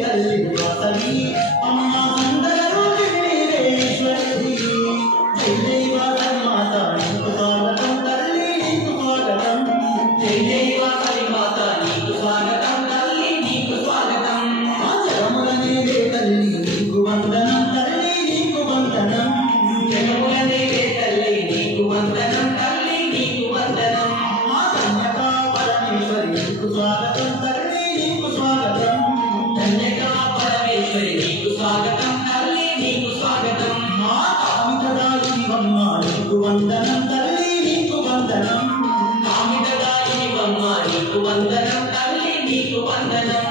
తల్లి వాసవి అమ్మ అందరూ దివ్యేశ్వరి జై జై వాసవి మాత నీకు స్వాగతం తల్లి నీకు స్వాగతం జై జై వాసవి మాత నీకు స్వాగతం తల్లి నీకు స్వాగతం మా జగములనే తల్లి నీకు వందనం తల్లి నీకు వందనం జగములనే తల్లి నీకు వందనం తల్లి నీకు వందనం మా కన్యకా పరమేశ్వరి నీకు స్వాగతం తల్లి నీకు స్వాగతం కన్యకా పరమేశ్వరి నీకు స్వాగతం తల్లి నీకు స్వాగతం మా కామితదాయివమ్మ నీకు వందనం తల్లి నీకు వందనం కామితదాయివమ్మ నీకు వందనం తల్లి నీకు వందనం